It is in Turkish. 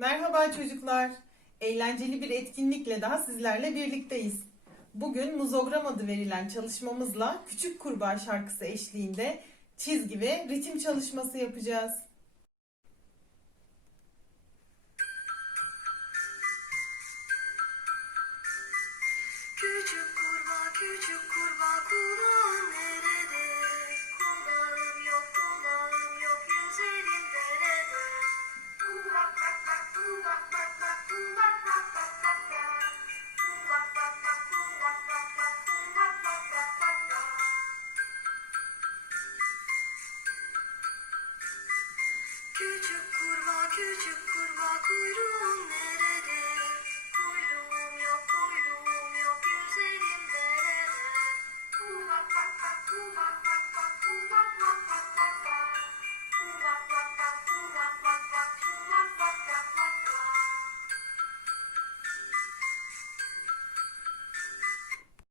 Merhaba çocuklar. Eğlenceli bir etkinlikle daha sizlerle birlikteyiz. Bugün muzogram adı verilen çalışmamızla Küçük Kurbağa şarkısı eşliğinde çizgi ve ritim çalışması yapacağız. future.